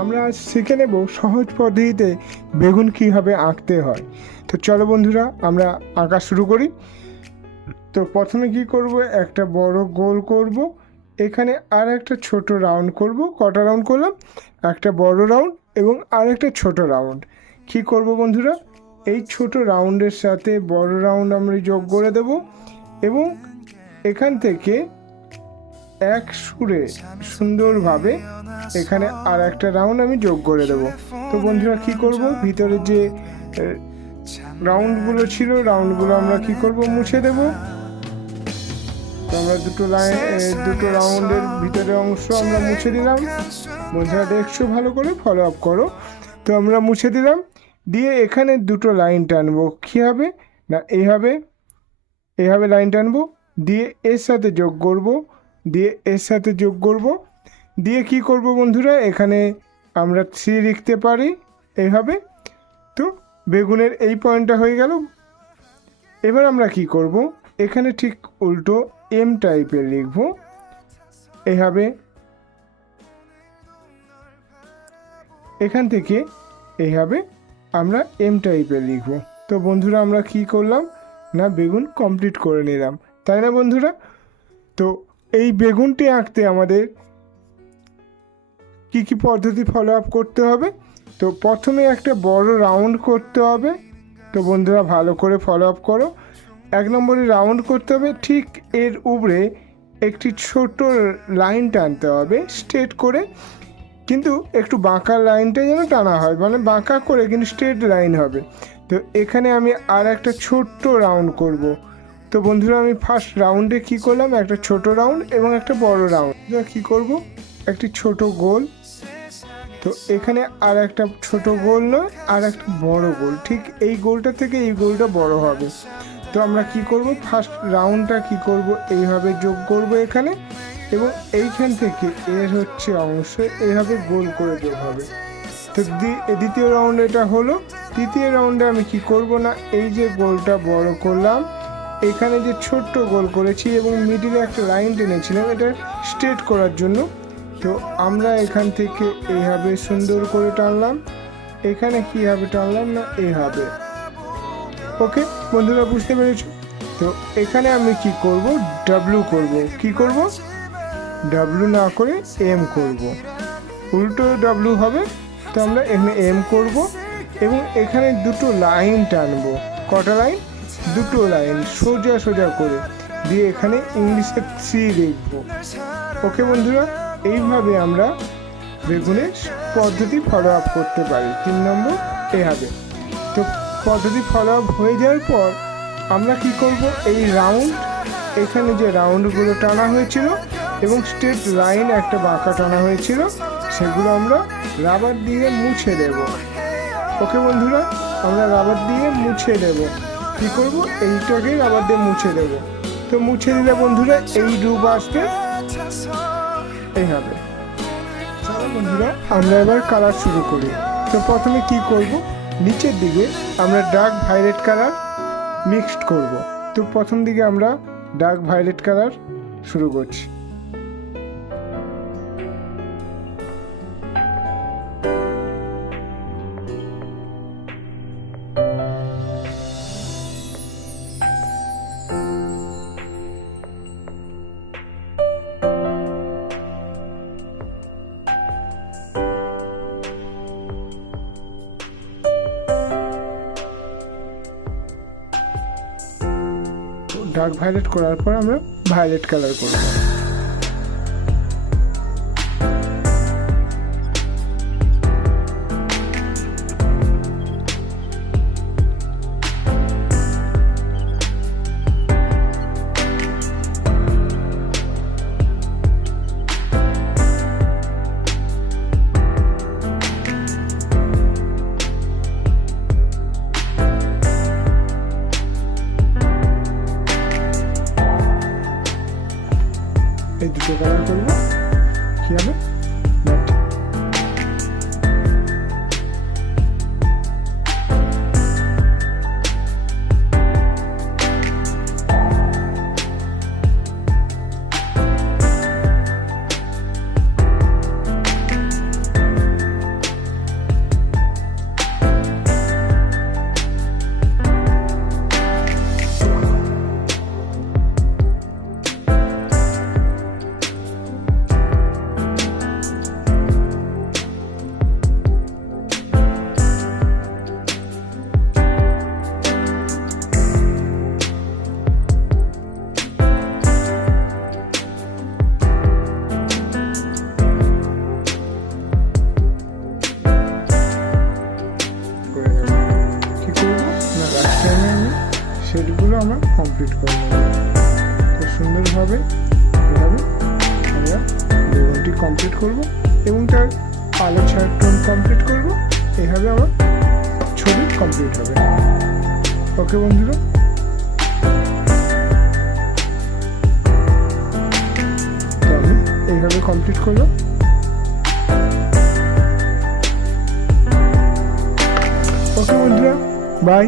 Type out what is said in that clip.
আমরা আজ শিখে নেব সহজ পদ্ধতিতে বেগুন কীভাবে আঁকতে হয়। তো চলো বন্ধুরা আমরা আঁকা শুরু করি। তো প্রথমে কি করব, একটা বড় গোল করব, এখানে আর একটা ছোট রাউন্ড করব। কটা রাউন্ড করলাম? একটা বড় রাউন্ড এবং আর একটা ছোট রাউন্ড। কি করব বন্ধুরা, এই ছোট রাউন্ডের সাথে বড় রাউন্ড আমরা যোগ করে দেব এবং এখান থেকে এক সুরে সুন্দরভাবে এখানে আর একটা রাউন্ড আমি যোগ করে দেব। তো বন্ধুরা কি করব, ভিতরে যে রাউন্ডগুলো ছিল রাউন্ডগুলো আমরা কি করব, মুছে দেব। তো আমরা দুটো রাউন্ডের ভিতরে অংশ আমরা মুছে দিলাম। বন্ধুরা দেখছো, ভালো করে ফলো আপ করো। তো আমরা মুছে দিলাম, দিয়ে এখানে দুটো লাইন টানবো। কী হবে না, এইভাবে লাইন টানবো, দিয়ে এর সাথে যোগ করব, দিয়ে এর সাথে যোগ করব, দিয়ে কি করব বন্ধুরা, এখানে আমরা 3 লিখতে পারি এইভাবে। তো বেগুনের এই পয়েন্টটা হয়ে গেল। এবার আমরা কি করব, এখানে ঠিক উল্টো এম টাইপের লিখব এইভাবে। এখান থেকে এইভাবে আমরা এম টাইপের লিখব। তো বন্ধুরা আমরা কি করলাম না, বেগুন কমপ্লিট করে নিলাম, তাই না বন্ধুরা? তো এই বেগুনটি আঁকতে আমাদের কি কি পদ্ধতি ফলো আপ করতে হবে। তো প্রথমে একটা বড় রাউন্ড করতে হবে। তো বন্ধুরা ভালো করে ফলো আপ করো। 1 নম্বরে রাউন্ড করতে হবে, ঠিক এর উপরে একটি ছোট লাইন টানতে হবে স্ট্রেট করে, কিন্তু একটু বাঁকা লাইনটা যেন টানা হয়, মানে বাঁকা করে কিন্তু স্ট্রেট লাইন হবে। তো এখানে আমি আর একটা ছোট্ট রাউন্ড করব। তো বন্ধুরা আমি ফার্স্ট রাউন্ডে কি করলাম, একটা ছোট রাউন্ড এবং একটা বড় রাউন্ড। কি করব, একটি ছোট গোল। তো এখানে আর একটা ছোট গোল নয়, আর একটা বড় গোল, ঠিক এই গোলটা থেকে এই গোলটা বড় হবে। তো আমরা কি করব, ফার্স্ট রাউন্ডটা কি করব, এইভাবে যোগ করব এখানে, এবং এইখান থেকে এর হচ্ছে অংশ এইভাবে গোল করে যোগ হবে। তো দ্বিতীয় রাউন্ড এটা হলো। তৃতীয় রাউন্ডে আমি কি করব না, এই যে গোলটা বড় করলাম, এখানে যে ছোট্ট গোল করেছি এবং মিডিলে একটা লাইন টেনেছিলাম এটা স্ট্রেট করার জন্য। তো আমরা এখান থেকে এইভাবে সুন্দর করে টানলাম, এখানে কীভাবে টানলাম না, এইভাবে। ওকে বন্ধুরা, বুঝতে পেরেছ? তো এখানে আমি কি করব, ডাব্লু করব। কি করব, ডাব্লু না করে এম করব, উল্টো ডাব্লু হবে। তো আমরা এখানে এম করব এবং এখানে দুটো লাইন টানবো। কটা লাইন? দুটো লাইন সোজা সোজা করে, দিয়ে এখানে ইংলিশে 3 লিখব। ওকে বন্ধুরা, এইভাবে আমরা বেগুনের পদ্ধতি ফলো আপ করতে পারি। 3 নম্বর এভাবে। তো পদ্ধতি ফলো আপ হয়ে যাওয়ার পর আমরা কি করব, এই রাউন্ড, এখানে যে রাউন্ডগুলো টানা হয়েছিল এবং স্ট্রেট লাইন একটা বাঁকা টানা হয়েছিল, সেগুলো আমরা রাবার দিয়ে মুছে দেব। ওকে বন্ধুরা, আমরা রাবার দিয়ে মুছে দেব। কি করব, এইটাকে রাবার দিয়ে মুছে দেব। তো মুছে দিলে বন্ধুরা এই রূপ আসবে এইভাবে। চলো বন্ধুরা আমরা এবার কালার শুরু করি। তো প্রথমে কি করব, নিচের দিকে আমরা ডার্ক ভায়োলেট কালার মিক্সড করব। তো প্রথম দিকে আমরা ডার্ক ভায়োলেট কালার শুরু করছি। ডার্ক ভায়োলেট করার পর আমরা ভায়োলেট কালার করব। কমপ্লিট করে নেব। তো সুন্দরভাবে এভাবে আমরা বেগুনটি কমপ্লিট করব এবং তার আলো ছায়ার টোন কমপ্লিট করব। এইভাবে আমার ছবি কমপ্লিট হবে। ওকে বন্ধুরা, তো আমি এইভাবে কমপ্লিট করলাম। ওকে বন্ধুরা, বাই।